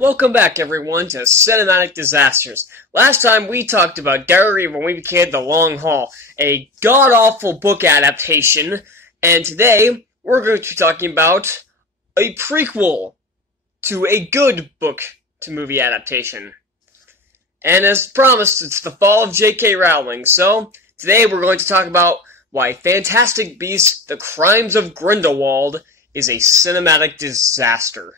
Welcome back, everyone, to Cinematic Disasters. Last time we talked about Diary When We Became the Long Haul, a god-awful book adaptation, and today we're going to be talking about a prequel to a good book-to-movie adaptation. And as promised, it's the fall of J.K. Rowling, so today we're going to talk about why Fantastic Beasts: The Crimes of Grindelwald is a cinematic disaster.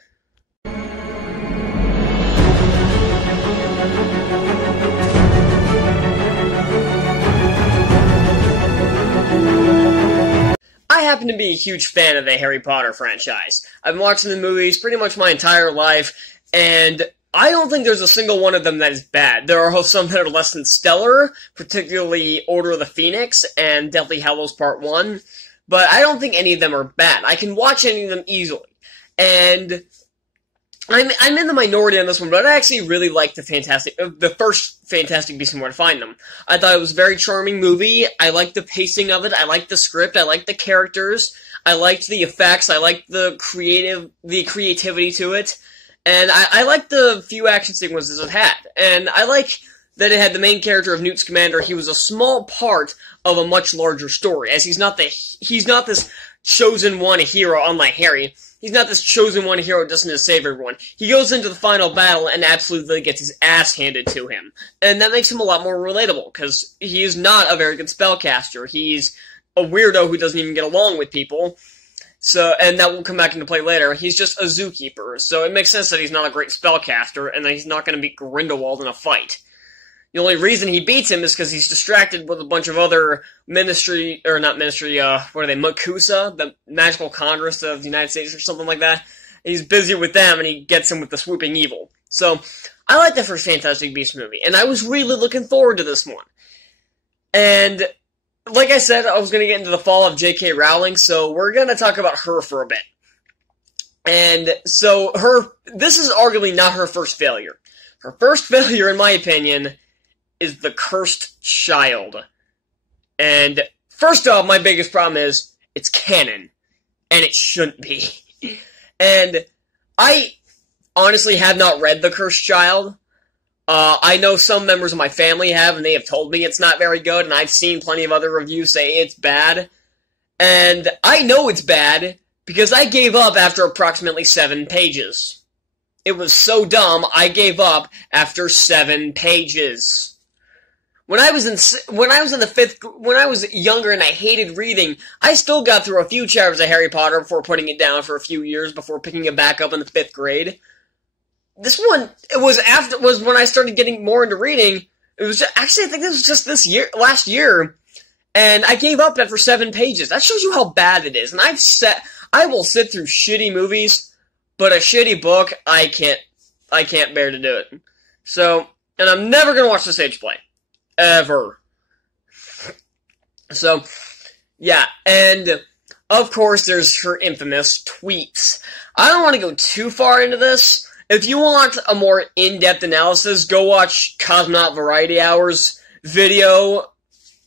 I happen to be a huge fan of the Harry Potter franchise. I've been watching the movies pretty much my entire life, and I don't think there's a single one of them that is bad. There are some that are less than stellar, particularly Order of the Phoenix and Deathly Hallows Part 1, but I don't think any of them are bad. I can watch any of them easily, and I'm in the minority on this one, but I actually really liked the first Fantastic Beasts and Where to Find Them. I thought it was a very charming movie. I liked the pacing of it. I liked the script. I liked the characters. I liked the effects. I liked the creativity to it. And I liked the few action sequences it had. And I like that it had the main character of Newt Scamander. He was a small part of a much larger story, as he's not this chosen one hero, unlike Harry. He's not this chosen one hero destined to save everyone. He goes into the final battle and absolutely gets his ass handed to him. And that makes him a lot more relatable, because he is not a very good spellcaster. He's a weirdo who doesn't even get along with people. And that will come back into play later. He's just a zookeeper, so it makes sense that he's not a great spellcaster, and that he's not going to beat Grindelwald in a fight. The only reason he beats him is because he's distracted with a bunch of other Makusa, the Magical Congress of the United States or something like that. He's busy with them, and he gets him with the swooping evil. So, I like the first Fantastic Beasts movie, and I was really looking forward to this one. And, like I said, I was going to get into the fall of J.K. Rowling, so we're going to talk about her for a bit. And, so, this is arguably not her first failure. Her first failure, in my opinion, is The Cursed Child. And first off, my biggest problem is, it's canon. And it shouldn't be. And I honestly have not read The Cursed Child. I know some members of my family have, and they have told me it's not very good, and I've seen plenty of other reviews say it's bad. And I know it's bad, because I gave up after approximately 7 pages. It was so dumb, I gave up after 7 pages. When I was younger and I hated reading, I still got through a few chapters of Harry Potter before putting it down for a few years before picking it back up in the 5th grade. This one, was when I started getting more into reading. It was actually, I think this was just last year, and I gave up after 7 pages. That shows you how bad it is. And I will sit through shitty movies, but a shitty book, I can't bear to do it. So, and I'm never gonna watch the stage play. Ever. So, yeah, and of course there's her infamous tweets. I don't want to go too far into this. If you want a more in-depth analysis, go watch Cosmonaut Variety Hour's video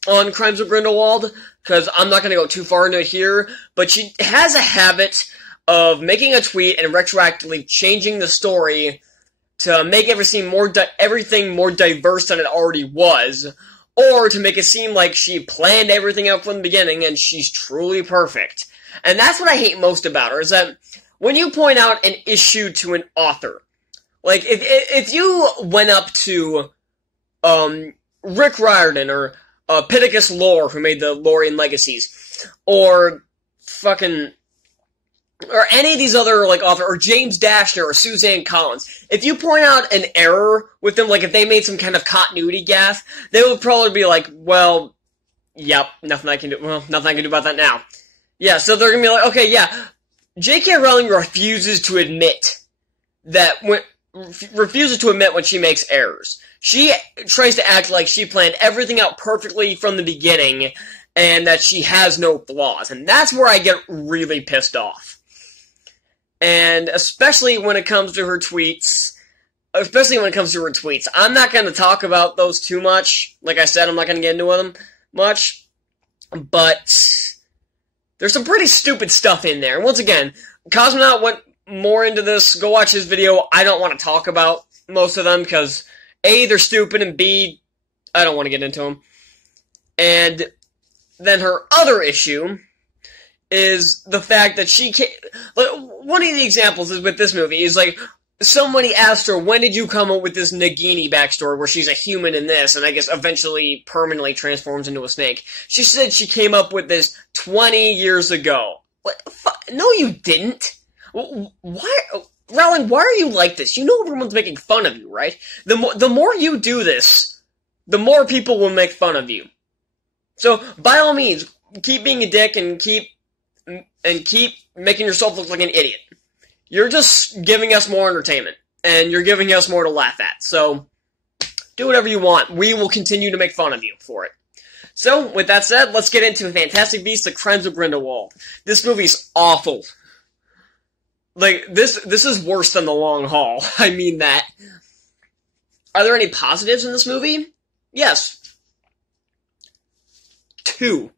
on Crimes of Grindelwald, because I'm not going to go too far into it here, but she has a habit of making a tweet and retroactively changing the story to make everything more diverse than it already was, or to make it seem like she planned everything out from the beginning and she's truly perfect. And that's what I hate most about her, is that when you point out an issue to an author, like, if you went up to, Rick Riordan, or, Pittacus Lore, who made the Lorien Legacies, or or any of these other, like, authors, or James Dashner, or Suzanne Collins, if you point out an error with them, like, if they made some kind of continuity gaffe, they would probably be like, well, yep, nothing I can do about that now. Yeah, so they're gonna be like, okay, yeah, J.K. Rowling refuses to admit when she makes errors. She tries to act like she planned everything out perfectly from the beginning, and that she has no flaws, and that's where I get really pissed off. And especially when it comes to her tweets. I'm not going to talk about those too much. Like I said, I'm not going to get into them much. But there's some pretty stupid stuff in there. And once again, Cosmonaut more into this, go watch his video. I don't want to talk about most of them, because A, they're stupid, and B, I don't want to get into them. And then her other issue is the fact that she can't... Like, one of the examples is with this movie, is like, somebody asked her, when did you come up with this Nagini backstory where she's a human in this, and I guess eventually permanently transforms into a snake? She said she came up with this 20 years ago. What? No, you didn't. Why, Rowling, why are you like this? You know everyone's making fun of you, right? The more you do this, the more people will make fun of you. So, by all means, keep being a dick and keep making yourself look like an idiot. You're just giving us more entertainment, and you're giving us more to laugh at, so do whatever you want. We will continue to make fun of you for it. So, with that said, let's get into Fantastic Beasts: The Crimes of Grindelwald. This movie's awful. Like, this is worse than The Long Haul. I mean that. Are there any positives in this movie? Yes. 2.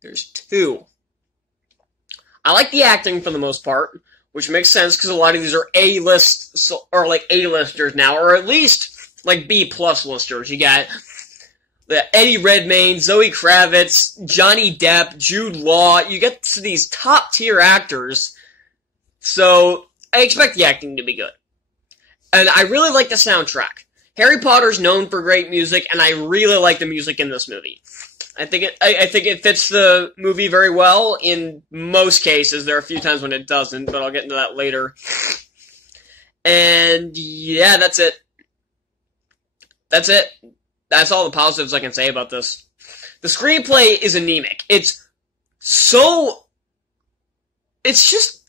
There's 2. I like the acting for the most part, which makes sense because a lot of these are A-list, or like A-listers now, or at least like B-plus listers. You got Eddie Redmayne, Zoe Kravitz, Johnny Depp, Jude Law. You get to these top-tier actors, so I expect the acting to be good. And I really like the soundtrack. Harry Potter's known for great music, and I really like the music in this movie. I think it fits the movie very well in most cases. There are a few times when it doesn't, but I'll get into that later. And yeah, that's it. That's it. That's all the positives I can say about this. The screenplay is anemic. It's just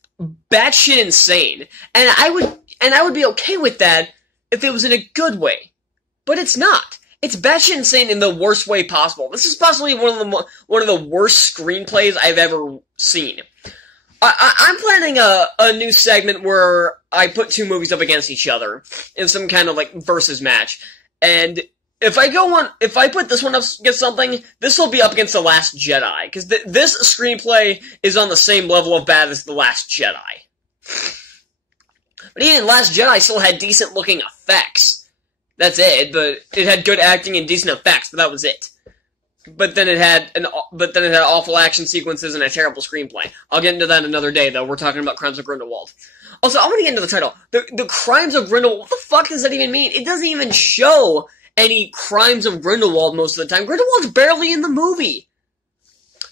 batshit insane. And I would be okay with that if it was in a good way. But it's not. It's batshit insane in the worst way possible. This is possibly one of the worst screenplays I've ever seen. I'm planning a new segment where I put 2 movies up against each other in some kind of like versus match. And if I put this one up against something, this will be up against The Last Jedi, because this screenplay is on the same level of bad as The Last Jedi. But even Last Jedi still had decent looking effects. That's it, but it had good acting and decent effects, but that was it. But then it had awful action sequences and a terrible screenplay. I'll get into that another day, though. We're talking about Crimes of Grindelwald. Also, I want to get into the title. The Crimes of Grindelwald, what the fuck does that even mean? It doesn't even show any Crimes of Grindelwald most of the time. Grindelwald's barely in the movie.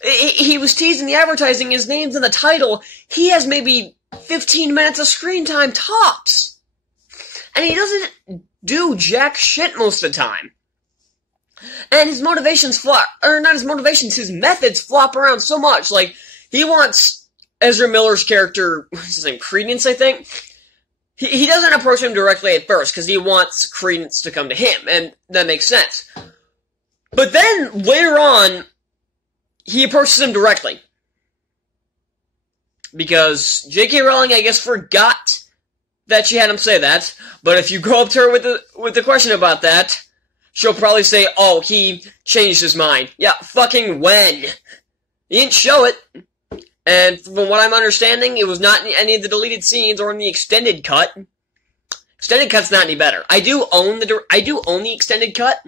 He was teasing the advertising, his name's in the title. He has maybe 15 minutes of screen time, tops. And he doesn't do jack shit most of the time. And his motivations his methods flop around so much. Like, he wants Ezra Miller's character, what's his name, Credence, I think? He doesn't approach him directly at first, because he wants Credence to come to him, and that makes sense. But then, later on, he approaches him directly. Because J.K. Rowling, I guess, forgot that she had him say that, but if you go up to her with the question about that, she'll probably say, oh, he changed his mind. Yeah, fucking when? He didn't show it. And from what I'm understanding, it was not in any of the deleted scenes or in the extended cut. Extended cut's not any better. I do own the extended cut.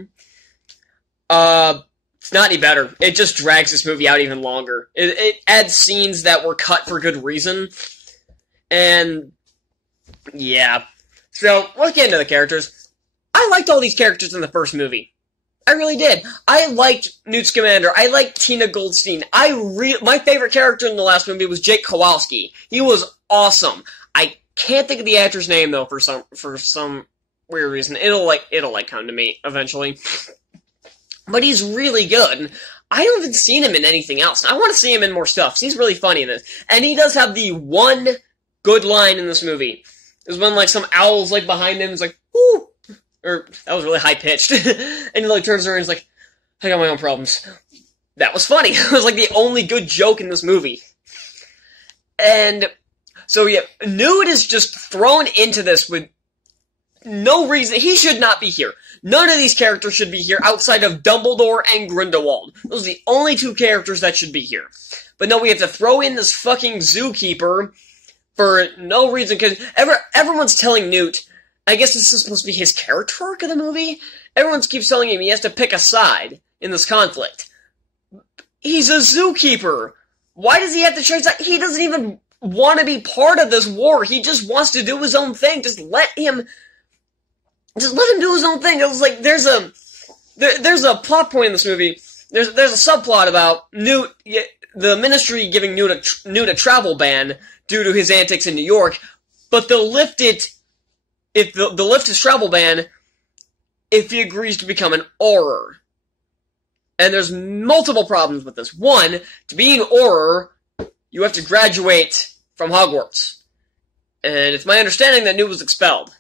It's not any better. It just drags this movie out even longer. It adds scenes that were cut for good reason. And yeah. So, let's get into the characters. I liked all these characters in the first movie. I really did. I liked Newt Scamander. I liked Tina Goldstein. My favorite character in the last movie was Jake Kowalski. He was awesome. I can't think of the actor's name though for some weird reason. It'll come to me eventually. But he's really good. I haven't seen him in anything else. I want to see him in more stuff. He's really funny in this. And he does have the one good line in this movie. Is when, like, some owl's, like, behind him, is like, whoo! Or, that was really high-pitched. And he, like, turns around and is like, I got my own problems. That was funny. It was, like, the only good joke in this movie. And, so, yeah, Newt is just thrown into this with no reason. He should not be here. None of these characters should be here outside of Dumbledore and Grindelwald. Those are the only 2 characters that should be here. But no, we have to throw in this fucking zookeeper for no reason, because everyone's telling Newt, I guess this is supposed to be his character arc of the movie? Everyone keeps telling him he has to pick a side in this conflict. He's a zookeeper. Why does he have to choose that? He doesn't even want to be part of this war. He just wants to do his own thing. Just let him do his own thing. It was like, there's a plot point in this movie. There's a subplot about Newt, the Ministry giving Newt a travel ban due to his antics in New York, but they'll lift it, if they'll lift his travel ban if he agrees to become an Auror. And there's multiple problems with this. One, to be an Auror, you have to graduate from Hogwarts. And it's my understanding that Newt was expelled.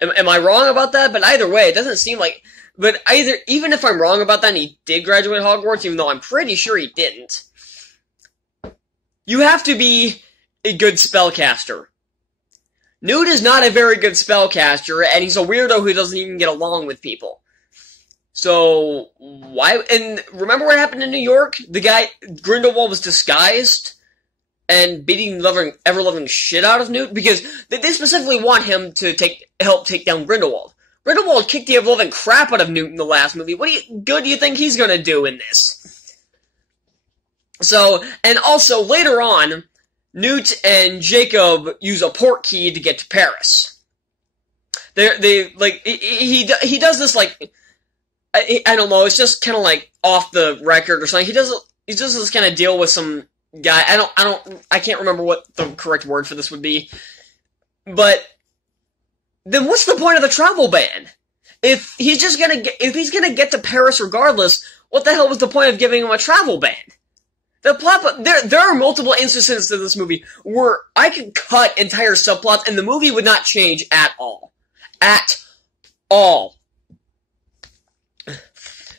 Am I wrong about that? But either way, it doesn't seem like... But even if I'm wrong about that and he did graduate Hogwarts, even though I'm pretty sure he didn't, you have to be a good spellcaster. Newt is not a very good spellcaster, and he's a weirdo who doesn't even get along with people. So, why... And remember what happened in New York? The guy, Grindelwald, was disguised and beating the ever-loving shit out of Newt, because they specifically want him to help take down Grindelwald. Grindelwald kicked the ever-loving crap out of Newt in the last movie. What good do you think he's gonna do in this? So, and also, later on, Newt and Jacob use a port key to get to Paris. He does this, like... I don't know, it's just kind of like off the record or something. He does this kind of deal with some guy. I can't remember what the correct word for this would be. But then what's the point of the travel ban? If he's gonna get to Paris regardless, what the hell was the point of giving him a travel ban? There are multiple instances in this movie where I could cut entire subplots and the movie would not change at all. At all.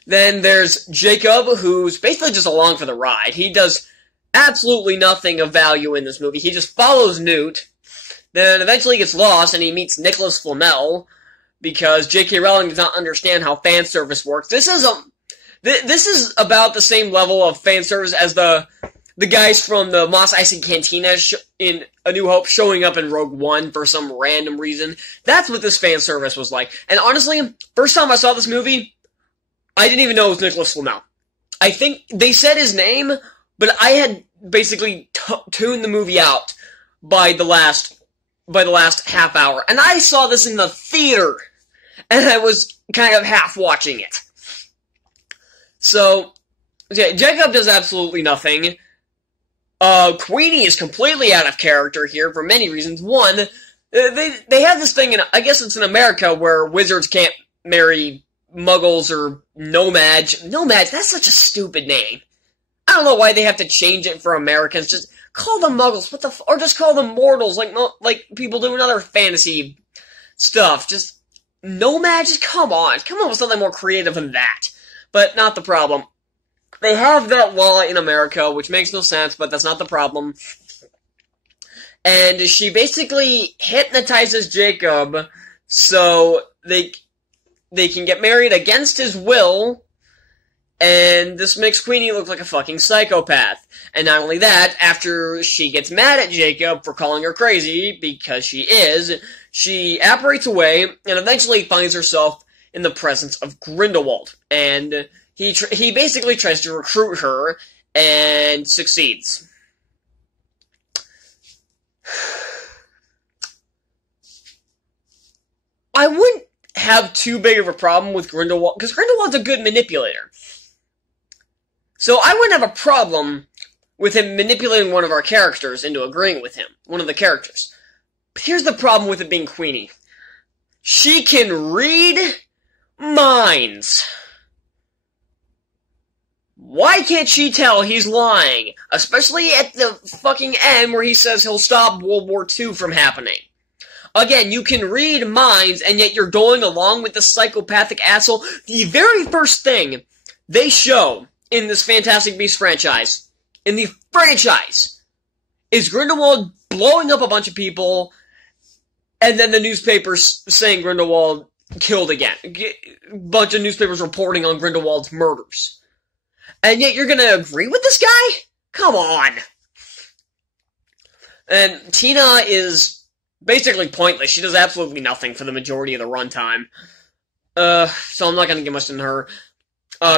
Then there's Jacob, who's basically just along for the ride. He does absolutely nothing of value in this movie. He just follows Newt, then eventually gets lost, and he meets Nicholas Flamel, because J.K. Rowling does not understand how fan service works. This is about the same level of fan service as the guys from the Mos Eisley Cantina in A New Hope showing up in Rogue One for some random reason. That's what this fan service was like. And honestly, first time I saw this movie, I didn't even know it was Nicholas Flamel. I think they said his name, but I had basically tuned the movie out by the last half hour. And I saw this in the theater, and I was kind of half watching it. So, yeah, Jacob does absolutely nothing. Queenie is completely out of character here for many reasons. One, they have this thing, I guess it's in America, where wizards can't marry Muggles or Nomads. Nomads, that's such a stupid name. I don't know why they have to change it for Americans. Just call them Muggles, or just call them Mortals, like people do in other fantasy stuff. Just Nomads, come on with something more creative than that. But not the problem. They have that law in America, which makes no sense, but that's not the problem. And she basically hypnotizes Jacob so they can get married against his will, and this makes Queenie look like a fucking psychopath. And not only that, after she gets mad at Jacob for calling her crazy, because she is, she apparates away, and eventually finds herself in the presence of Grindelwald. And he basically tries to recruit her, and succeeds. I wouldn't have too big of a problem with Grindelwald, because Grindelwald's a good manipulator. So I wouldn't have a problem with him manipulating one of our characters into agreeing with him. One of the characters. But here's the problem with it being Queenie. She can read minds. Why can't she tell he's lying? Especially at the fucking end where he says he'll stop World War II from happening. Again, you can read minds, and yet you're going along with the psychopathic asshole. The very first thing they show in this Fantastic Beasts franchise, is Grindelwald blowing up a bunch of people, and then the newspapers saying Grindelwald killed again. A bunch of newspapers reporting on Grindelwald's murders. And yet you're gonna agree with this guy? Come on. And Tina is basically pointless. She does absolutely nothing for the majority of the runtime. So I'm not gonna get much into her.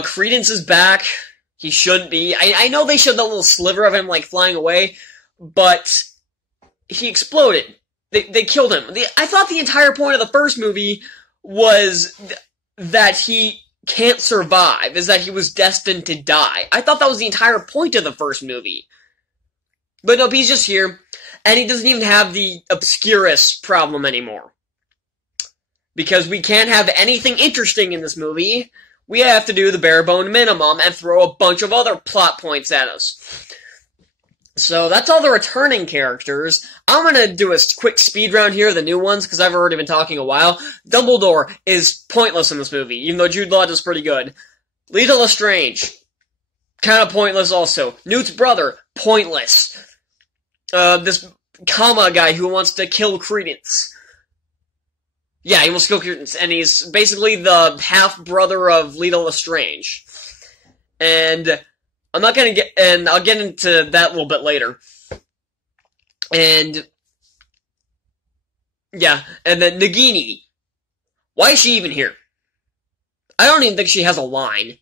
Credence is back. He shouldn't be. I know they showed that little sliver of him, like, flying away, but he exploded. They killed him. I thought the entire point of the first movie was that he can't survive, is that he was destined to die. I thought that was the entire point of the first movie. But nope, he's just here, and he doesn't even have the Obscurus problem anymore. Because we can't have anything interesting in this movie, we have to do the bare bone minimum and throw a bunch of other plot points at us. So that's all the returning characters. I'm gonna do a quick speed round here of the new ones, because I've already been talking a while. Dumbledore is pointless in this movie, even though Jude Law does pretty good. Lita Lestrange, kind of pointless also. Newt's brother, pointless. This comma guy who wants to kill Credence. Yeah, he wants to kill Credence, and he's basically the half-brother of Lita Lestrange. And I'm not gonna get, and I'll get into that a little bit later. And, yeah, and then Nagini. Why is she even here? I don't even think she has a line.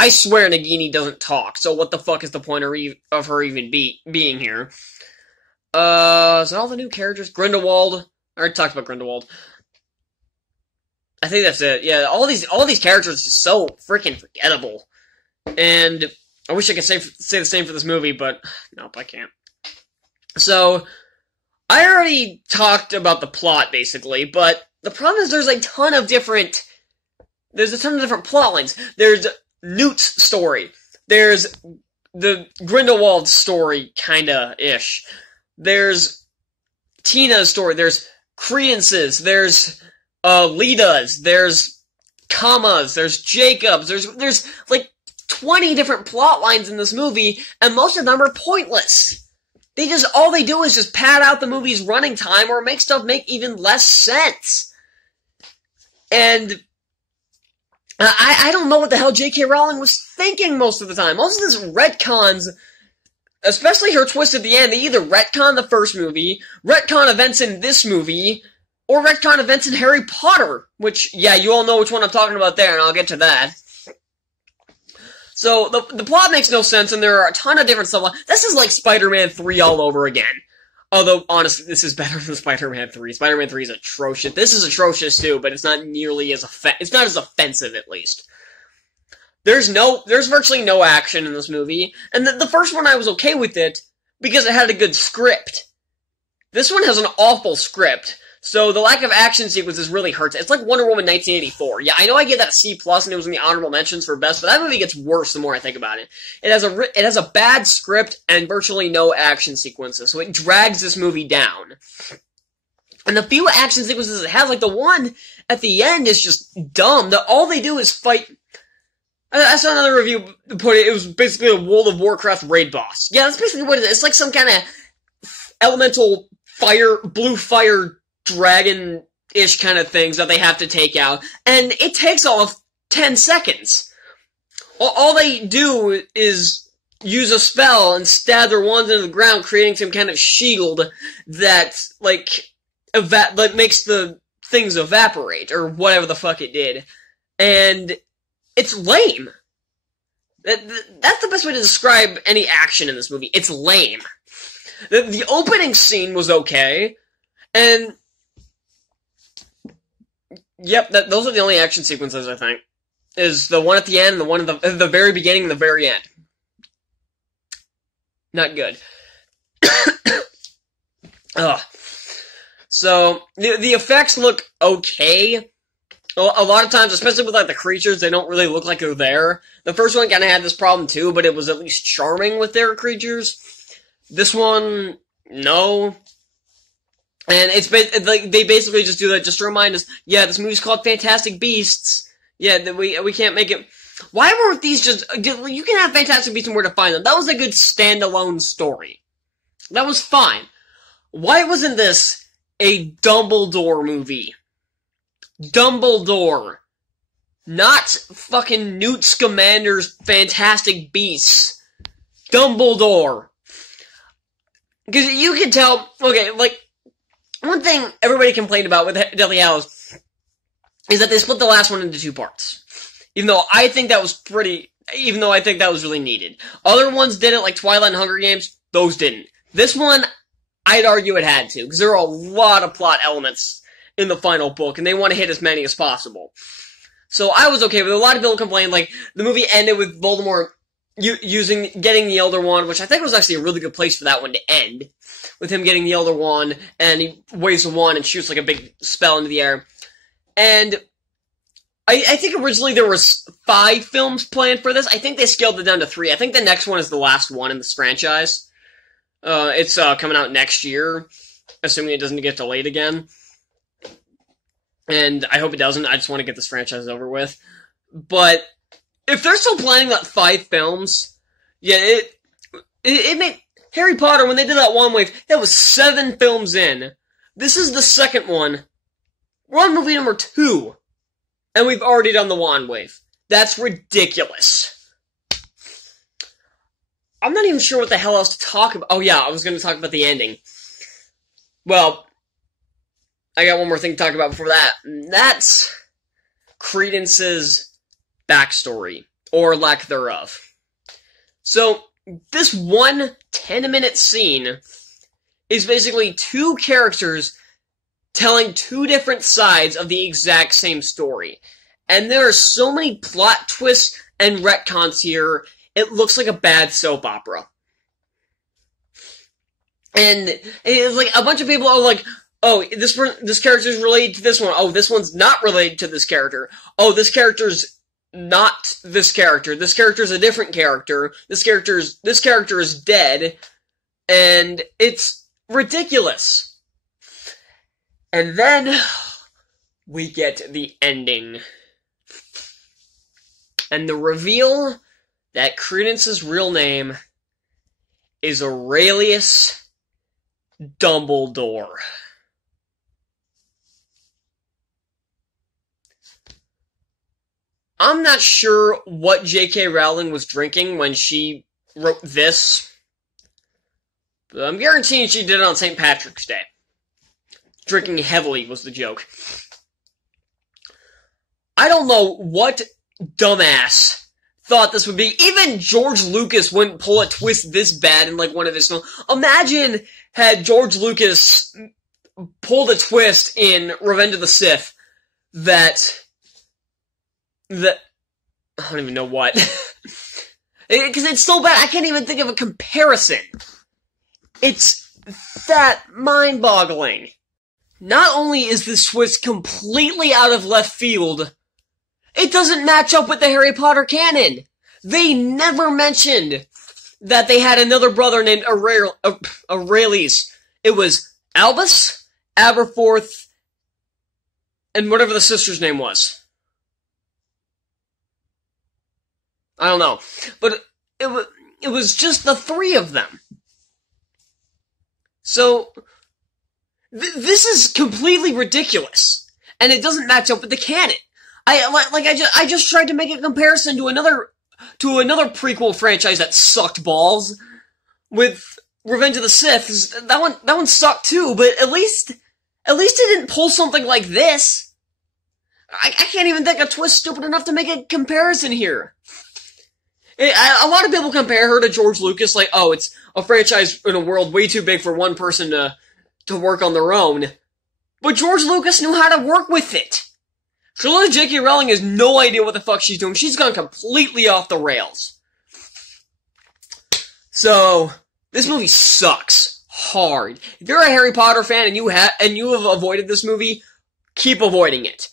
I swear Nagini doesn't talk, so what the fuck is the point of her even being here? Is that all the new characters? Grindelwald. I already talked about Grindelwald. I think that's it. Yeah, all these characters are just so freaking forgettable. And I wish I could say the same for this movie, but nope, I can't. So, I already talked about the plot, basically, but the problem is there's a ton of different plot lines. There's Newt's story. There's the Grindelwald story, kinda-ish. There's Tina's story. There's Credence's. There's Lita's. There's Comma's. There's Jacob's. There's like 20 different plot lines in this movie, and most of them are pointless. All they do is just pad out the movie's running time or make stuff make even less sense. And I don't know what the hell J.K. Rowling was thinking most of the time. Most of this retcons, especially her twist at the end, they either retcon the first movie, retcon events in this movie, or retcon events in Harry Potter. Which, yeah, you all know which one I'm talking about there, and I'll get to that. So, the plot makes no sense, and there are a ton of different stuff. This is like Spider-Man 3 all over again. Although, honestly, this is better than Spider-Man 3. Spider-Man 3 is atrocious. This is atrocious too, but it's not nearly as it's not as offensive, at least. There's virtually no action in this movie, and the first one I was okay with it, because it had a good script. This one has an awful script, so the lack of action sequences really hurts. It's like Wonder Woman 1984. Yeah, I know I gave that a C+, and it was in the honorable mentions for best, but that movie gets worse the more I think about it. It has a bad script and virtually no action sequences, so it drags this movie down. And the few action sequences it has, like the one at the end, is just dumb. All they do is fight. I saw another review put it was basically a World of Warcraft raid boss. Yeah, that's basically what it is. It's like some kind of elemental blue fire dragon-ish kind of things that they have to take out, and it takes all of 10 seconds. All they do is use a spell and stab their wands into the ground, creating some kind of shield that, that makes the things evaporate, or whatever the fuck it did. And it's lame. That's the best way to describe any action in this movie. It's lame. The opening scene was okay, and yep, those are the only action sequences, I think. Is the one at the end and the one at the very beginning and the very end. Not good. Ugh. So, the effects look okay. A lot of times, especially with, like, the creatures, they don't really look like they're there. The first one kinda had this problem too, but it was at least charming with their creatures. This one, no. And they basically just do that just to remind us, yeah, this movie's called Fantastic Beasts. Yeah, we can't make it. Why weren't these just, you can have Fantastic Beasts and Where to Find Them. That was a good standalone story. That was fine. Why wasn't this a Dumbledore movie? Dumbledore. Not fucking Newt Scamander's Fantastic Beasts. Dumbledore. Because you can tell, okay, like, one thing everybody complained about with Deathly Hallows is that they split the last one into 2 parts. Even though I think that was really needed. Other ones did it, like Twilight and Hunger Games, those didn't. This one, I'd argue it had to, because there are a lot of plot elements in the final book, and they want to hit as many as possible. So I was okay with it. A lot of people complained, like, the movie ended with Voldemort getting the Elder Wand, which I think was actually a really good place for that one to end. With him getting the Elder Wand, and he waves the wand and shoots like a big spell into the air. And I think originally there was 5 films planned for this. I think they scaled it down to 3. I think the next one is the last one in this franchise. It's coming out next year, assuming it doesn't get delayed again. And I hope it doesn't. I just want to get this franchise over with. But if they're still planning that 5 films, yeah, it made Harry Potter, when they did that Wand Wave, that was 7 films in. This is the second one. We're on movie number 2. And we've already done the Wand Wave. That's ridiculous. I'm not even sure what the hell else to talk about. Oh yeah, I was going to talk about the ending. Well, I got one more thing to talk about before that. That's Credence's backstory, or lack thereof. So, this one 10-minute scene is basically 2 characters telling 2 different sides of the exact same story. And there are so many plot twists and retcons here, it looks like a bad soap opera. And it's like, a bunch of people are like, oh, this character's related to this one. Oh, this one's not related to this character. Oh, this character's not this character. This character's a different character. This character is dead. And it's ridiculous. And then we get the ending. And the reveal that Credence's real name is Aurelius Dumbledore. I'm not sure what J.K. Rowling was drinking when she wrote this, but I'm guaranteeing she did it on St. Patrick's Day. Drinking heavily was the joke. I don't know what dumbass thought this would be. Even George Lucas wouldn't pull a twist this bad in like one of his films. Imagine had George Lucas pulled a twist in Revenge of the Sith that I don't even know what. Because it's so bad, I can't even think of a comparison. It's that mind-boggling. Not only is this twist completely out of left field, it doesn't match up with the Harry Potter canon. They never mentioned that they had another brother named Aurelius. It was Albus, Aberforth, and whatever the sister's name was. I don't know. But it was just the 3 of them. So, this is completely ridiculous. And it doesn't match up with the canon. I just tried to make a comparison to another prequel franchise that sucked balls with Revenge of the Sith. That one sucked too, but at least it didn't pull something like this. I can't even think a twist stupid enough to make a comparison here. A lot of people compare her to George Lucas, like, oh, it's a franchise in a world way too big for one person to work on their own. But George Lucas knew how to work with it. Surely J.K. Rowling has no idea what the fuck she's doing. She's gone completely off the rails. So, this movie sucks hard. If you're a Harry Potter fan and you have avoided this movie, keep avoiding it.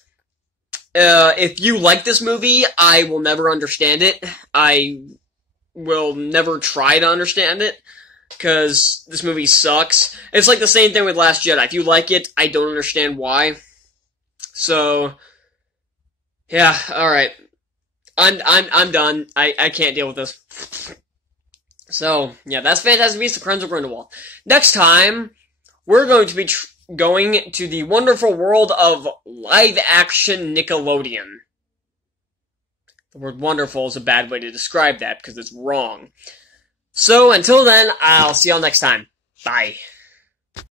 If you like this movie, I will never understand it. I will never try to understand it, because this movie sucks. It's like the same thing with Last Jedi. If you like it, I don't understand why. So, yeah, alright. I'm done. I can't deal with this. So, yeah, that's Fantastic Beasts: The Crimes of Grindelwald. Next time, we're going to be going to the wonderful world of live-action Nickelodeon. The word wonderful is a bad way to describe that, because it's wrong. So, until then, I'll see y'all next time. Bye.